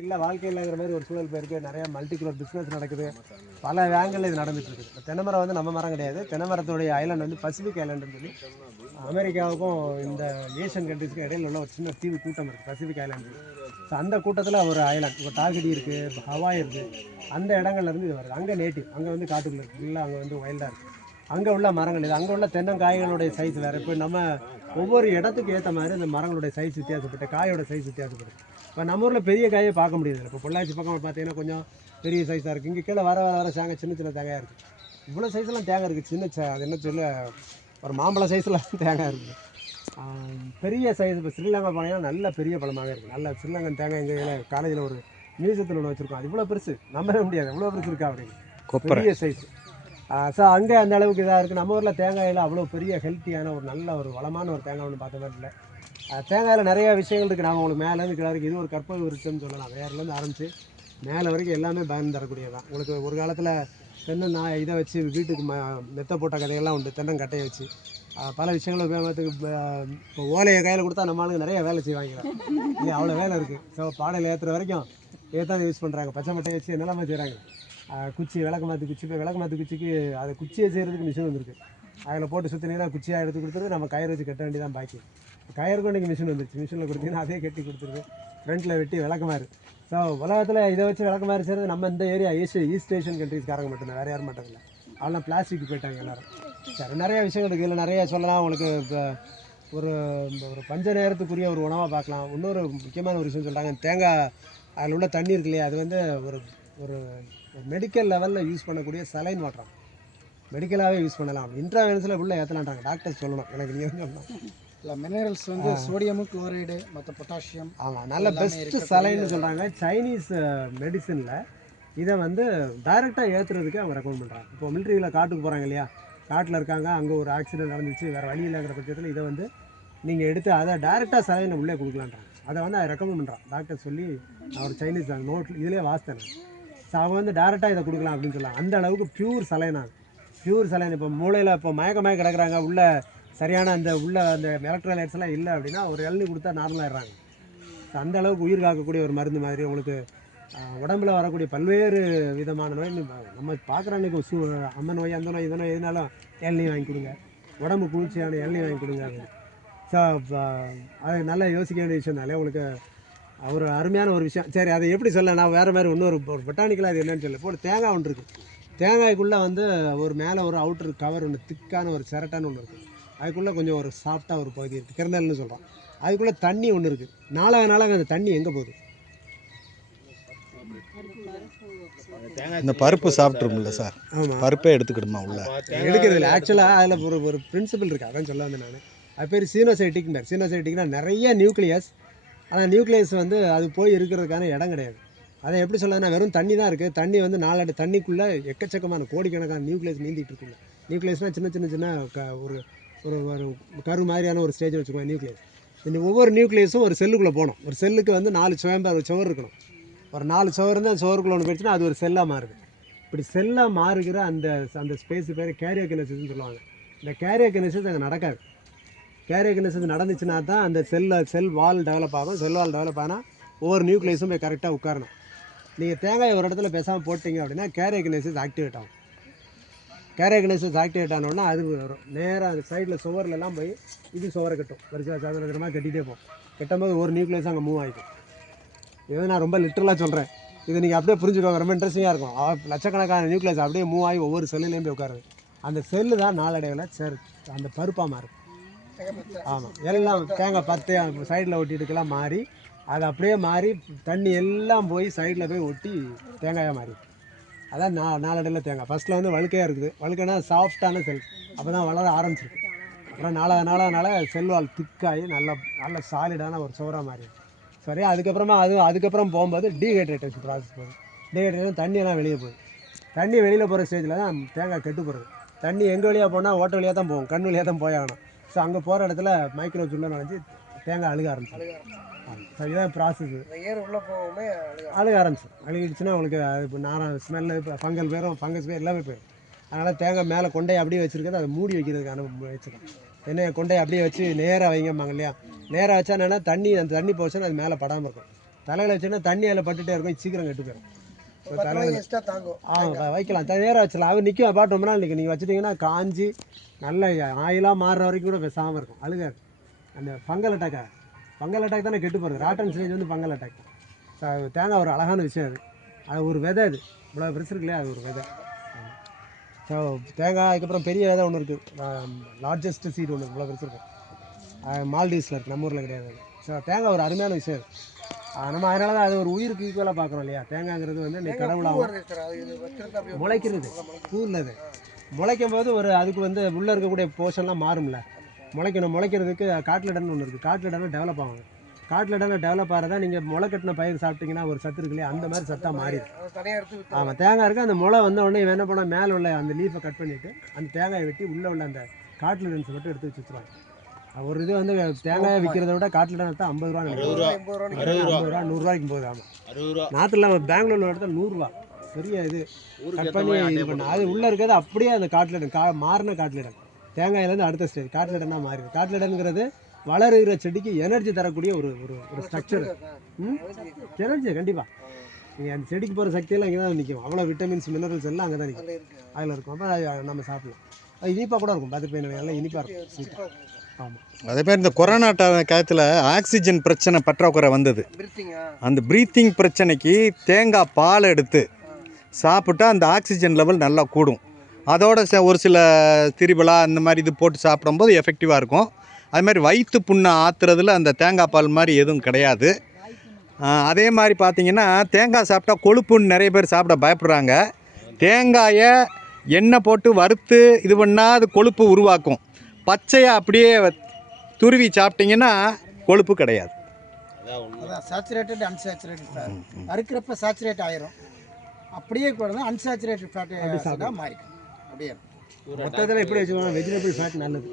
இல்லை வாழ்க்கையில்ங்கிற மாதிரி ஒரு சூழல் போயிருக்கு. நிறைய மல்டிகுலர் பிஸ்னஸ் நடக்குது. பல வேங்கில் இது நடந்துட்டு இருக்குது. இப்போ தென்னை மரம் வந்து நம்ம மரம் கிடையாது. தென்னை மரத்துடைய ஐலாண்ட் வந்து பசிபிக் ஐலாண்டுன்னு சொல்லி அமெரிக்காவுக்கும் இந்த ஏஷியன் கண்ட்ரிஸ்க்கும் இடையில உள்ள ஒரு சின்ன தீவு கூட்டம் இருக்குது, பசிபிக் ஐலாண்டு. ஸோ அந்த கூட்டத்தில் ஒரு ஐலாண்ட் இப்போ டாகடி இருக்குது, இப்போ ஹவாய் இருக்குது. அந்த இடங்கள்லேருந்து இது வருது. அங்கே நேட்டிவ், அங்கே வந்து காட்டுக்குள்ள இருக்குது, இல்லை அங்கே வந்து வைல்டாக இருக்குது. அங்கே உள்ள மரங்கள் இது, அங்கே உள்ள தென்னங்காய்களுடைய சைஸ் வேறு. இப்போ நம்ம ஒவ்வொரு இடத்துக்கு ஏற்ற மாதிரி இந்த மரங்களுடைய சைஸ் வித்தியாசப்பட்டு, காயோட சைஸ் வித்தியாசப்பட்டு. இப்போ நம்ம ஊரில் பெரிய காயை பார்க்க முடியுது. இப்போ பொள்ளாச்சி பக்கம் பார்த்தீங்கன்னா கொஞ்சம் பெரிய சைஸாக இருக்குது. இங்கே கீழே வர வர தேங்காய் சின்ன சின்ன தேங்காயாக இருக்குது. இவ்வளோ சைஸ்லாம் தேங்காய் இருக்குது. சின்ன அது என்ன சொல்ல, ஒரு மாம்பழ சைஸில் தேங்காய் இருக்குது. பெரிய சைஸ் இப்போ ஸ்ரீலங்கா போனீங்கன்னா நல்ல பெரிய பழமாகவே இருக்குது. நல்ல ஸ்ரீலங்கன் தேங்காய் எங்கள் காலேஜில் ஒரு மியூசியத்தில் ஒன்று வச்சுருக்கோம். அது இவ்வளோ பெருசு, நம்பவே முடியாது எவ்வளோ பெருசு இருக்கா அப்படின்னு, பெரிய சைஸ். ஸோ அங்கே அந்த அளவுக்கு இதாக இருக்குது. நம்ம ஊரில் தேங்காயில் அவ்வளோ பெரிய ஹெல்த்தியான ஒரு நல்ல ஒரு வளமான ஒரு தேங்காய் ஒன்று பார்த்த மாதிரி இல்லை. தேங்காயில் நிறையா விஷயங்கள் இருக்குது. நான் உங்களுக்கு மேலேருந்து கீழே இருக்குது. இது ஒரு கற்பக விருட்சம்னு சொல்லலாம். வேர்லேருந்து ஆரம்பித்து மேலே வரைக்கும் எல்லாமே பயன் தரக்கூடியதான். உங்களுக்கு ஒரு காலத்தில் தென்னை இதை வச்சு வீட்டுக்கு மெத்த போட்ட கதையெல்லாம் உண்டு. தென்னங்கட்டையை வச்சு பல விஷயங்கள் உபயோகத்துக்கு. இப்போ ஓலையை கையில் கொடுத்தா நம்ம ஆளுங்க நிறைய வேலை செய்வாங்க. இல்லை அவ்வளோ வேலை இருக்குது. ஸோ பாடையில் ஏற்றுற வரைக்கும் ஏற்றாந்து யூஸ் பண்ணுறாங்க. பச்சை மட்டையை வச்சு என்னெல்லாமே செய்கிறாங்க. குச்சி, விளக்கு மாற்றி குச்சி. இப்போ விளக்கு மாற்றி குச்சிக்கு அதை குச்சியை செய்கிறதுக்கு மிஷின் வந்துருக்கு. அதில் போட்டு சுற்றினீங்கன்னா குச்சியாக எடுத்து கொடுத்துருது. நம்ம கயிறு வச்சு கட்ட வேண்டியதான் பாக்கி. கயிறுக்கும் இன்றைக்கி மிஷின் வந்துருச்சு. மிஷினில் கொடுத்தீங்கன்னா அதே கட்டி கொடுத்துருது. ஃப்ரண்ட்டில் வெட்டி விளக்குமாறு. ஸோ உலகத்தில் இதை வச்சு விளக்குமாறு செய்கிறது நம்ம இந்த ஏரியா ஈஸ்ட் ஏஷியன் கண்ட்ரீஸ்காரங்க மட்டும்தான், வேறு யாரும் மாட்டதில்லை. அதெல்லாம் பிளாஸ்டிக் போயிட்டாங்க எல்லோரும். சரி, நிறையா விஷயங்கள் இருக்குது. இதில் நிறையா சொல்லலாம் உங்களுக்கு. இப்போ ஒரு பஞ்ச நேரத்துக்குரிய ஒரு உணவாக பார்க்கலாம். இன்னொரு முக்கியமான ஒரு விஷயம் சொல்கிறாங்க, தேங்காய் அதில் உள்ள தண்ணி இருக்கு இல்லையா, அது வந்து ஒரு ஒரு மெடிக்கல் லெவலில் யூஸ் பண்ணக்கூடிய சலைன் வாட்டர், மெடிக்கலாகவே யூஸ் பண்ணலாம். இன்ட்ராவென்ஸில் உள்ள ஏற்றலான்றாங்க. டாக்டர்ஸ் சொல்லணும், எனக்கு நீங்கள் சொல்லணும். இல்லை, மினரல்ஸ் வந்து சோடியம், குளோரைடு, மற்ற பொட்டாசியம். ஆமாம், நல்ல பெஸ்ட்டு சலைன்னு சொல்கிறாங்க. சைனீஸ் மெடிசனில் இதை வந்து டைரெக்டாக ஏற்றுறதுக்கு அவங்க ரெக்கமெண்ட் பண்ணுறாங்க. இப்போ மிலிட்ரியில் காட்டுக்கு போகிறாங்க இல்லையா, காட்டில் இருக்காங்க, அங்கே ஒரு ஆக்சிடென்ட் நடந்துச்சு, வேறு வழி இல்லைங்கிற பட்சத்தில் இதை வந்து நீங்கள் எடுத்து அதை டைரெக்டாக சலைனை உள்ளே கொடுக்கலான்றாங்க. அதை வந்து அதை ரெக்கமெண்ட் பண்ணுறான் டாக்டர் சொல்லி. அவர் சைனீஸ் நோட் இதிலே வாசித்தேன். ஸோ அவங்க வந்து டேரெக்டாக இதை கொடுக்கலாம் அப்படின்னு சொல்லலாம். அந்த அளவுக்கு பியூர் சலைனாக, பியூர் சலைன். இப்போ மூளையில் இப்போ மயக்கமாக கிடக்குறாங்க, உள்ள சரியான அந்த உள்ள அந்த எலக்ட்ரோலைட்ஸ் எல்லாம் இல்லை அப்படின்னா ஒரு இளநீ கொடுத்தா நார்மலாகிடுறாங்க. ஸோ அந்த அளவுக்கு உயிர் காக்கக்கூடிய ஒரு மருந்து மாதிரி. உங்களுக்கு உடம்புல வரக்கூடிய பல்வேறு விதமான நோய் நம்ம பார்க்குற அன்றைக்கி அம்ம நோய், அந்த நோய், இந்த நோய் எதுனாலும் இளநீ வாங்கி கொடுங்க, உடம்பு குளிர்ச்சியான இளநீ வாங்கி கொடுங்க அப்படின்னு. ஸோ அது நல்லா யோசிக்க வேண்டிய விஷயம் தானே. உங்களுக்கு ஒரு அருமையான ஒரு விஷயம். சரி, அதை எப்படி சொல்ல, நான் வேறு மாதிரி இன்னொரு பொட்டானிக்கலாக அது என்னன்னு சொல்லி. இப்போ ஒரு தேங்காய் ஒன்று இருக்குது. தேங்காய்க்குள்ளே வந்து ஒரு மேலே ஒரு அவுட்ரு கவர் ஒன்று, திக்கான ஒரு சிரட்டான்னு ஒன்று இருக்குது. அதுக்குள்ளே கொஞ்சம் ஒரு சாஃப்டாக ஒரு பகுதி இருக்குது, கிரந்தல்னு சொல்கிறோம். அதுக்குள்ளே தண்ணி ஒன்று இருக்குது. நாளாக அந்த தண்ணி எங்கே போகுது? இந்த பருப்பு சாப்பிட்ருக்கும்ல சார். ஆமாம், பருப்பே எடுத்துக்கிடுமா உள்ள? எடுக்கிறது இல்லை. ஆக்சுவலாக அதில் ஒரு பிரின்சிபல் இருக்குது, அதான் சொல்ல வந்து நான். அது பேர் சீனோசைட்டிக். சீனோசைட்டிக்னா நிறைய நியூக்ளியஸ். ஆனால் நியூக்ளியஸ் வந்து அது போய் இருக்கிறதுக்கான இடம் கிடையாது. அதை எப்படி சொல்லணும்னா, வெறும் தண்ணி தான் இருக்குது. தண்ணி வந்து 4 அடி தண்ணிக்குள்ளே எக்கச்சக்கமான கோடிக்கணக்கான நியூக்ளியஸ் நீந்திட்டு இருக்குங்க. நியூக்ளியஸ்னால் சின்ன ஒரு ஒரு கரு மாதிரியான ஒரு ஸ்டேஜ் வச்சுக்கோங்க நியூக்ளியஸ். இந்த ஒவ்வொரு நியூக்ளியஸும் ஒரு செல்லுக்குள்ளே போகணும். ஒரு செல்லுக்கு வந்து 4 சுவர் இருக்கணும். ஒரு 4 சுவர் இருந்தால் அந்த சுவருக்குள்ளே ஒன்று போயிடுச்சுன்னா அது ஒரு செல்லாக மாறுது. இப்படி செல்லாக மாறுகிற அந்த ஸ்பேஸ் பேர் கேரியோகினசிஸ்ன்னு சொல்லுவாங்க. இந்த கேரியோகினசிஸ் அங்கே நடக்காது. கேரியோகினசிஸ் நடந்துச்சுன்னா தான் அந்த செல் வால் டெவலப் ஆகும். செல் வால் டெவலப் ஆனால் ஒவ்வொரு நியூக்ளியஸும் போய் கரெக்டாக உட்காரணும். நீங்கள் தேங்காய் ஒரு இடத்துல பேசாமல் போட்டிங்க அப்படின்னா கேரியோகினசிஸ் ஆக்டிவேட் ஆகும். கேரியோகினசிஸ் ஆக்டிவேட் ஆனோன்னா அது வரும் நேராக அந்த சைடில் சுவர்லாம் போய் இது சுவரை கட்டும். வரிசையாக சாதாரணமாக கட்டிகிட்டே போகும். கட்டும்போது ஒரு நியூக்ளியஸ் அங்கே மூவ் ஆகிடும். இது நான் ரொம்ப லிட்டரலாக சொல்கிறேன். இதை நீங்கள் அப்படியே புரிஞ்சுக்கோங்க, ரொம்ப இன்ட்ரெஸ்டிங்காக இருக்கும். லட்சக்கணக்கான நியூக்ளியஸ் அப்படியே மூவ் ஆகி ஒவ்வொரு செல்லுலேயும் போய் உட்காருது. அந்த செல்லு தான் நாளடைவில் அந்த பருப்பாக மாறும். ஆமாம், எல்லாம் தேங்காய் 10 சைடில் ஒட்டிட்டுக்கெல்லாம் மாறி அது அப்படியே மாறி தண்ணி எல்லாம் போய் சைடில் போய் ஒட்டி தேங்காயாக மாறி. அதான் நாளடைவில் தேங்காய். ஃபஸ்ட்டில் வந்து வழுக்கையாக இருக்குது. வழுக்கைனா சாஃப்டான செல், அப்போ தான் வளர ஆரம்பிச்சிருக்கு. அப்புறம் நாளாக செல்வால் திக்காகி நல்ல சாலிடான ஒரு சுவராக மாறி. சரி, அதுக்கப்புறம் போகும்போது டீஹைட்ரேஷன் ப்ராசஸ் போகுது. டீஹைட்ரேஷன் தண்ணியெல்லாம் வெளியே போகுது. தண்ணி வெளியில் போகிற ஸ்டேஜில் தான் தேங்காய் கெட்டு போகிறது. தண்ணி எங்கே வழியாக போனால் ஓட்ட வழியாக தான் போகும், கண் வழியாக தான் போயாகணும். ஸோ அங்கே போகிற இடத்துல மைக்ரோஸ் உள்ள நினச்சி தேங்காய் அழுக ஆரம்பிச்சு. ஸோ இதான் ப்ராசஸ். அழுக ஆரம்பிச்சு. அழுகிடுச்சுன்னா உங்களுக்கு அது இப்போ ஸ்மெல்லு, இப்போ ஃபங்கஸ் பேர் எல்லாமே போயிடும். அதனால் தேங்காய் மேலே கொண்டையை அப்படியே வச்சுருக்கிறது அதை மூடி வைக்கிறதுக்கான வச்சுக்கலாம். எண்ணெயை கொண்டையை அப்படியே வச்சு நேராக வைங்கம்பாங்க இல்லையா. நேராக வச்சா என்னென்னா அந்த தண்ணி போச்சுன்னா அது மேலே படாமல் இருக்கும். தலையில் வச்சோன்னா தண்ணி அதில் பட்டுட்டே இருக்கும், சீக்கிரம் கெட்டு போயிடும். எக்ஸ்ட்ரா தாங்கும். வைக்கலாம், நேராக வச்சலாம். அவர் நிற்கும் பாட்டு ரொம்ப நாள் நிற்கும். நீங்கள் வச்சுட்டிங்கன்னா காஞ்சி நல்ல ஆயிலாக மாறுற வரைக்கும் கூட பேசாமல் இருக்கும், அழுகாது. அந்த ஃபங்கல் அட்டாக் தானே கெட்டு போகிறது. ராட்டன் ஸ்டேஜ் வந்து ஃபங்கல் அட்டாக். தேங்காய் ஒரு அழகான விஷயம் அது. அது ஒரு விதை, அது இவ்வளோ பெருசு இருக்குல்லையா, அது ஒரு விதை. ஸோ தேங்காய் அதுக்கப்புறம் பெரிய விதை ஒன்று இருக்குது, லார்ஜஸ்ட் சீட் ஒன்று இவ்வளோ பெருசு இருக்கும். மால்டீவ்ஸில் இருக்குது, நம்ம ஊரில் கிடையாது. ஸோ தேங்காய் ஒரு அருமையான விஷயம். நம்ம அதனால தான் அது ஒரு உயிருக்கு ஈக்குவலாக பார்க்குறோம் இல்லையா. தேங்காய்ங்கிறது வந்து நீ கடவுளாகவும் முளைக்கிறது, பூ இல்லது முளைக்கும் போது ஒரு அதுக்கு வந்து உள்ளே இருக்கக்கூடிய போர்ஷன்லாம் மாறும்ல. முளைக்கிறதுக்கு காட்லடன் ஒன்று இருக்குது. காட்லடனை டெவலப் ஆகும். காட்லடனை டெவலப் ஆகிறதா நீங்கள் முளை கட்டின பயிர் சாப்பிட்டீங்கன்னா ஒரு சத்து இருக்கு இல்லையா, அந்த மாதிரி சத்தாக மாறிடும். ஆமாம், தேங்காய் இருக்குது. அந்த முளை வந்த உடனே என்ன பண்ணால் மேலே உள்ள அந்த லீஃபை கட் பண்ணிவிட்டு அந்த தேங்காயை வெட்டி உள்ளே உள்ள அந்த காட்லடன்ஸை மட்டும் எடுத்து வச்சுருவாங்க. ஒரு இது வந்து தேங்காயை விற்கிறத விட காட்லடன் எடுத்தால் 50 ரூபா, 50 ரூபா, 100 ரூபாய்க்கு போகுது. ஆமாம், நாட்டில் பெங்களூரில் எடுத்தால் 100 ரூபா. பெரிய இது கட் பண்ணி இது பண்ண அது உள்ளே இருக்கிறது அப்படியே அந்த காட்லடன் மாறின காட்லடன். தேங்காயிலேருந்து அடுத்த ஸ்டேஜ் காட்லடனாக மாறிடுது. காட்லடனுங்கிறது வளருகிற செடிக்கு எனர்ஜி தரக்கூடிய ஒரு ஒரு ஸ்ட்ரக்சர். எனர்ஜி கண்டிப்பாக நீங்கள் அந்த செடிக்கு போகிற சக்தியெல்லாம் இங்கே தான் நிற்கும். அவ்வளோ விட்டமின்ஸ் மினரல்ஸ் எல்லாம் அங்கே தான் நிற்கும், அதில் இருக்கும். அப்போ அது நம்ம சாப்பிடலாம். அது இனிப்பாக கூட இருக்கும், பார்த்து போய் எல்லாம் இனிப்பாக இருக்கும். ஆமாம், அதேமாதிரி இந்த கொரோனா காலத்தில் ஆக்சிஜன் பிரச்சனை பற்றாக்குறை வந்தது. அந்த ப்ரீத்திங் பிரச்சனைக்கு தேங்காய் பால் எடுத்து சாப்பிட்டா அந்த ஆக்சிஜன் லெவல் நல்லா கூடும். அதோட ஒரு சில திரிபலா அந்த மாதிரி இது போட்டு சாப்பிடும்போது எஃபெக்டிவாக இருக்கும். அதுமாதிரி வயிற்று புண்ணை ஆற்றுறதுல அந்த தேங்காய் பால் மாதிரி எதுவும் கிடையாது. அதே மாதிரி பார்த்திங்கன்னா தேங்காய் சாப்பிட்டா கொழுப்புன்னு நிறைய பேர் சாப்பிட பயப்படுறாங்க. தேங்காயை எண்ணெய் போட்டு வறுத்து இது பண்ணால் அது கொழுப்பு உருவாக்கும். பச்சையாக அப்படியே துருவி சாப்பிட்டிங்கன்னா கொழுப்பு கிடையாது. அதான் சேச்சுரேட்டட் அன்சேச்சுரேட்டட் ஃபேட். அறுக்கிறப்ப சேச்சுரேட் ஆயிரும், அப்படியே கூட அன்சேச்சுரேட்டட் ஃபேட் மாறிக்கும். அப்படியே மொத்தத்தில் எப்படி வச்சுக்கோங்க, வெஜிடபிள் ஃபேட் நல்லது.